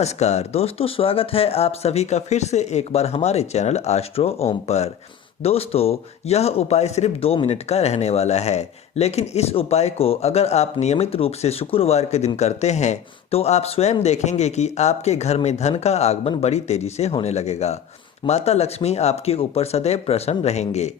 नमस्कार दोस्तों, स्वागत है आप सभी का फिर से एक बार हमारे चैनल एस्ट्रो ओम पर। दोस्तों, यह उपाय सिर्फ 2 मिनट का रहने वाला है, लेकिन इस उपाय को अगर आप नियमित रूप से शुक्रवार के दिन करते हैं तो आप स्वयं देखेंगे कि आपके घर में धन का आगमन बड़ी तेजी से होने लगेगा। माता लक्ष्मी आपके ऊपर सदैव प्रसन्न रहेंगे।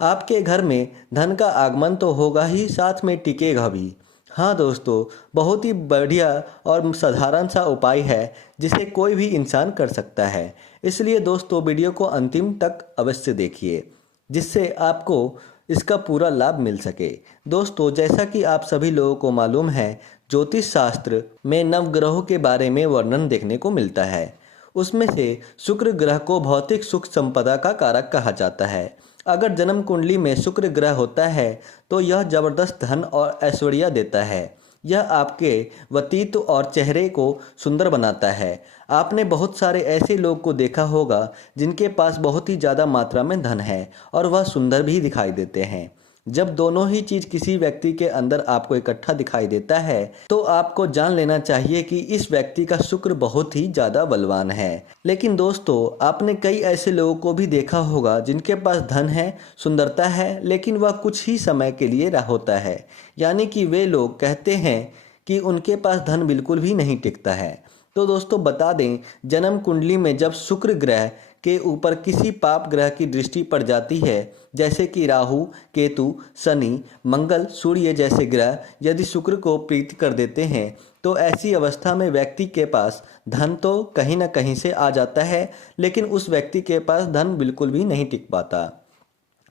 आपके घर में धन का आगमन तो होगा ही, साथ में टिकेगा भी। हाँ दोस्तों, बहुत ही बढ़िया और साधारण सा उपाय है जिसे कोई भी इंसान कर सकता है। इसलिए दोस्तों, वीडियो को अंतिम तक अवश्य देखिए जिससे आपको इसका पूरा लाभ मिल सके। दोस्तों, जैसा कि आप सभी लोगों को मालूम है, ज्योतिष शास्त्र में नवग्रहों के बारे में वर्णन देखने को मिलता है। उसमें से शुक्र ग्रह को भौतिक सुख संपदा का कारक कहा जाता है। अगर जन्म कुंडली में शुक्र ग्रह होता है तो यह जबरदस्त धन और ऐश्वर्य देता है। यह आपके व्यक्तित्व और चेहरे को सुंदर बनाता है। आपने बहुत सारे ऐसे लोग को देखा होगा जिनके पास बहुत ही ज़्यादा मात्रा में धन है और वह सुंदर भी दिखाई देते हैं। जब दोनों ही चीज़ किसी व्यक्ति के अंदर आपको इकट्ठा दिखाई देता है तो आपको जान लेना चाहिए कि इस व्यक्ति का शुक्र बहुत ही ज़्यादा बलवान है। लेकिन दोस्तों, आपने कई ऐसे लोगों को भी देखा होगा जिनके पास धन है, सुंदरता है, लेकिन वह कुछ ही समय के लिए रहा होता है। यानी कि वे लोग कहते हैं कि उनके पास धन बिल्कुल भी नहीं टिकता है। तो दोस्तों, बता दें, जन्म कुंडली में जब शुक्र ग्रह के ऊपर किसी पाप ग्रह की दृष्टि पड़ जाती है, जैसे कि राहु, केतु, शनि, मंगल, सूर्य जैसे ग्रह यदि शुक्र को प्रीत कर देते हैं तो ऐसी अवस्था में व्यक्ति के पास धन तो कहीं ना कहीं से आ जाता है, लेकिन उस व्यक्ति के पास धन बिल्कुल भी नहीं टिक पाता।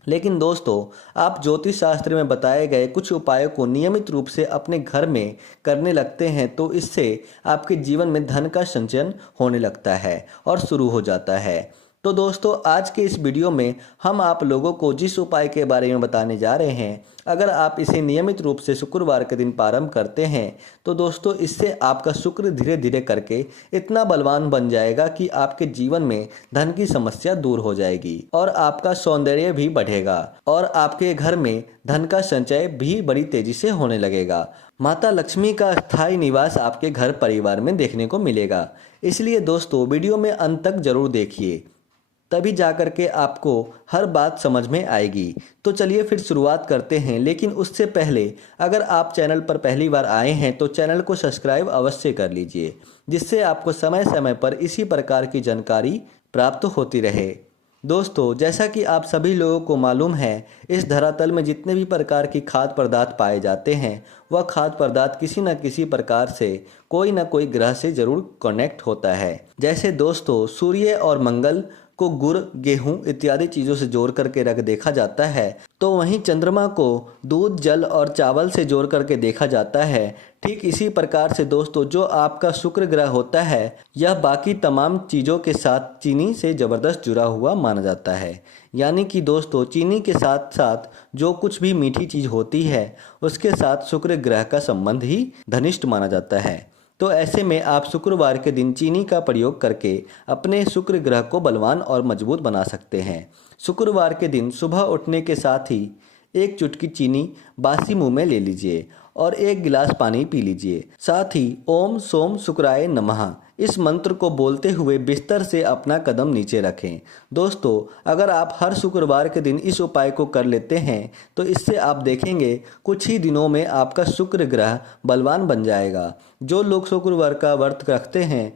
लेकिन दोस्तों, आप ज्योतिष शास्त्र में बताए गए कुछ उपायों को नियमित रूप से अपने घर में करने लगते हैं तो इससे आपके जीवन में धन का संचयन होने लगता है और शुरू हो जाता है। तो दोस्तों, आज के इस वीडियो में हम आप लोगों को जिस उपाय के बारे में बताने जा रहे हैं, अगर आप इसे नियमित रूप से शुक्रवार के दिन प्रारंभ करते हैं तो दोस्तों, इससे आपका शुक्र धीरे धीरे करके इतना बलवान बन जाएगा कि आपके जीवन में धन की समस्या दूर हो जाएगी और आपका सौंदर्य भी बढ़ेगा और आपके घर में धन का संचय भी बड़ी तेजी से होने लगेगा। माता लक्ष्मी का स्थायी निवास आपके घर परिवार में देखने को मिलेगा। इसलिए दोस्तों, वीडियो में अंत तक जरूर देखिए, तभी जाकर के आपको हर बात समझ में आएगी। तो चलिए फिर शुरुआत करते हैं। लेकिन उससे पहले अगर आप चैनल पर पहली बार आए हैं तो चैनल को सब्सक्राइब अवश्य कर लीजिए, जिससे आपको समय समय पर इसी प्रकार की जानकारी प्राप्त होती रहे। दोस्तों, जैसा कि आप सभी लोगों को मालूम है, इस धरातल में जितने भी प्रकार की खाद्य पदार्थ पाए जाते हैं वह खाद्य पदार्थ किसी न किसी प्रकार से कोई न कोई ग्रह से जरूर कनेक्ट होता है। जैसे दोस्तों, सूर्य और मंगल को गुड़, गेहूं इत्यादि चीज़ों से जोड़ करके रख देखा जाता है, तो वहीं चंद्रमा को दूध, जल और चावल से जोड़ करके देखा जाता है। ठीक इसी प्रकार से दोस्तों, जो आपका शुक्र ग्रह होता है यह बाकी तमाम चीज़ों के साथ चीनी से ज़बरदस्त जुड़ा हुआ माना जाता है। यानी कि दोस्तों, चीनी के साथ साथ जो कुछ भी मीठी चीज़ होती है उसके साथ शुक्र ग्रह का संबंध ही घनिष्ठ माना जाता है। तो ऐसे में आप शुक्रवार के दिन चीनी का प्रयोग करके अपने शुक्र ग्रह को बलवान और मजबूत बना सकते हैं। शुक्रवार के दिन सुबह उठने के साथ ही 1 चुटकी चीनी बासी मुंह में ले लीजिए और 1 गिलास पानी पी लीजिए। साथ ही ओम सोम शुक्राय नमः इस मंत्र को बोलते हुए बिस्तर से अपना कदम नीचे रखें। दोस्तों, अगर आप हर शुक्रवार के दिन इस उपाय को कर लेते हैं तो इससे आप देखेंगे कुछ ही दिनों में आपका शुक्र ग्रह बलवान बन जाएगा। जो लोग शुक्रवार का व्रत रखते हैं,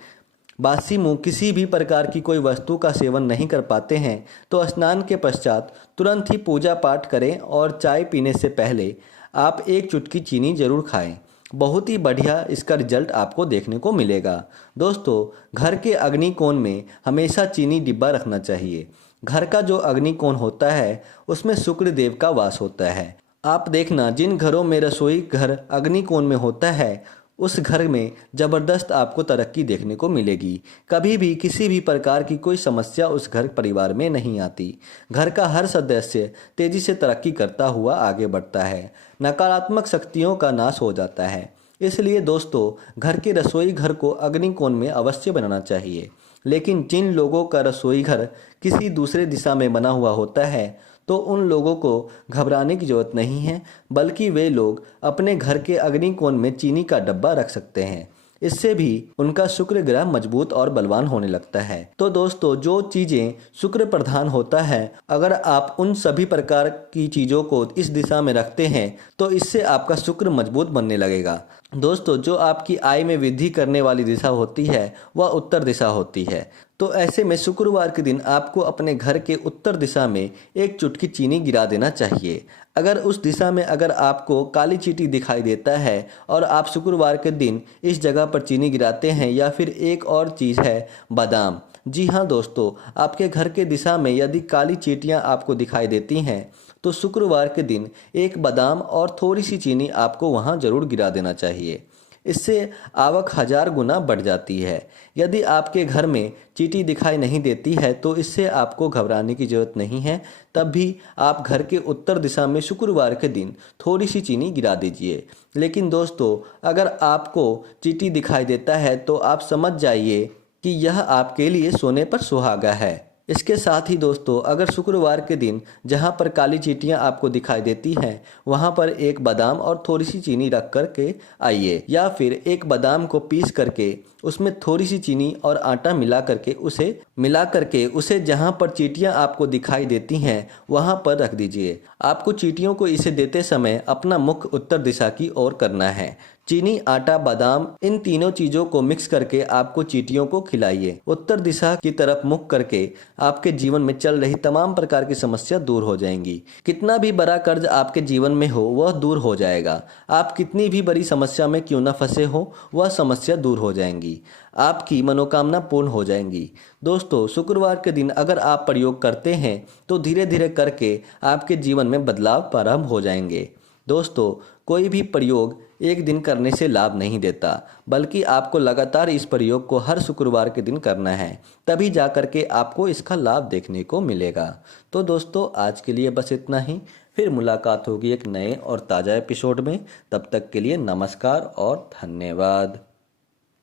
बासी मुंह किसी भी प्रकार की कोई वस्तु का सेवन नहीं कर पाते हैं, तो स्नान के पश्चात तुरंत ही पूजा पाठ करें और चाय पीने से पहले आप 1 चुटकी चीनी जरूर खाएं। बहुत ही बढ़िया इसका रिजल्ट आपको देखने को मिलेगा। दोस्तों, घर के अग्निकोण में हमेशा चीनी डिब्बा रखना चाहिए। घर का जो अग्निकोण होता है उसमें शुक्र देव का वास होता है। आप देखना, जिन घरों में रसोई घर अग्निकोण में होता है उस घर में ज़बरदस्त आपको तरक्की देखने को मिलेगी। कभी भी किसी भी प्रकार की कोई समस्या उस घर परिवार में नहीं आती। घर का हर सदस्य तेज़ी से तरक्की करता हुआ आगे बढ़ता है। नकारात्मक शक्तियों का नाश हो जाता है। इसलिए दोस्तों, घर के रसोई घर को अग्निकोण में अवश्य बनाना चाहिए। लेकिन जिन लोगों का रसोई घर किसी दूसरे दिशा में बना हुआ होता है तो उन लोगों को घबराने की ज़रूरत नहीं है, बल्कि वे लोग अपने घर के अग्निकोण में चीनी का डब्बा रख सकते हैं। इससे भी उनका शुक्र ग्रह मजबूत और बलवान होने लगता है। तो दोस्तों, जो चीजें शुक्र प्रधान होता है, अगर आप उन सभी प्रकार की चीजों को इस दिशा में रखते हैं तो इससे आपका शुक्र मजबूत बनने लगेगा। दोस्तों, जो आपकी आय में वृद्धि करने वाली दिशा होती है वह उत्तर दिशा होती है। तो ऐसे में शुक्रवार के दिन आपको अपने घर के उत्तर दिशा में एक चुटकी चीनी गिरा देना चाहिए। अगर उस दिशा में अगर आपको काली चींटी दिखाई देता है और आप शुक्रवार के दिन इस जगह पर चीनी गिराते हैं, या फिर एक और चीज़ है बादाम। जी हाँ दोस्तों, आपके घर के दिशा में यदि काली चींटियाँ आपको दिखाई देती हैं तो शुक्रवार के दिन एक बादाम और थोड़ी सी चीनी आपको वहाँ जरूर गिरा देना चाहिए। इससे आवक 1000 गुना बढ़ जाती है। यदि आपके घर में चींटी दिखाई नहीं देती है तो इससे आपको घबराने की जरूरत नहीं है। तब भी आप घर के उत्तर दिशा में शुक्रवार के दिन थोड़ी सी चीनी गिरा दीजिए। लेकिन दोस्तों, अगर आपको चींटी दिखाई देता है तो आप समझ जाइए कि यह आपके लिए सोने पर सुहागा है। इसके साथ ही दोस्तों, अगर शुक्रवार के दिन जहां पर काली चींटियां आपको दिखाई देती हैं वहां पर एक बादाम और थोड़ी सी चीनी रख कर के आइए, या फिर एक बादाम को पीस करके उसमें थोड़ी सी चीनी और आटा मिला करके उसे जहां पर चींटियां आपको दिखाई देती हैं वहां पर रख दीजिए। आपको चींटियों को इसे देते समय अपना मुख उत्तर दिशा की ओर करना है। चीनी, आटा, बादाम, इन तीनों चीजों को मिक्स करके आपको चींटियों को खिलाइए। उत्तर दिशा की तरफ मुख करके आपके जीवन में चल रही तमाम प्रकार की समस्या दूर हो जाएंगी। कितना भी बड़ा कर्ज आपके जीवन में हो वह दूर हो जाएगा। आप कितनी भी बड़ी समस्या में क्यों न फंसे हो वह समस्या दूर हो जाएंगी। आपकी मनोकामना पूर्ण हो जाएंगी। दोस्तों, शुक्रवार के दिन अगर आप प्रयोग करते हैं तो धीरे धीरे करके आपके जीवन में बदलाव प्रारंभ हो जाएंगे। दोस्तों, कोई भी प्रयोग एक दिन करने से लाभ नहीं देता, बल्कि आपको लगातार इस प्रयोग को हर शुक्रवार के दिन करना है, तभी जाकर के आपको इसका लाभ देखने को मिलेगा। तो दोस्तों, आज के लिए बस इतना ही। फिर मुलाकात होगी एक नए और ताज़ा एपिसोड में। तब तक के लिए नमस्कार और धन्यवाद।